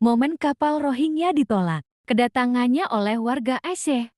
Momen kapal Rohingya ditolak, kedatangannya oleh warga Aceh.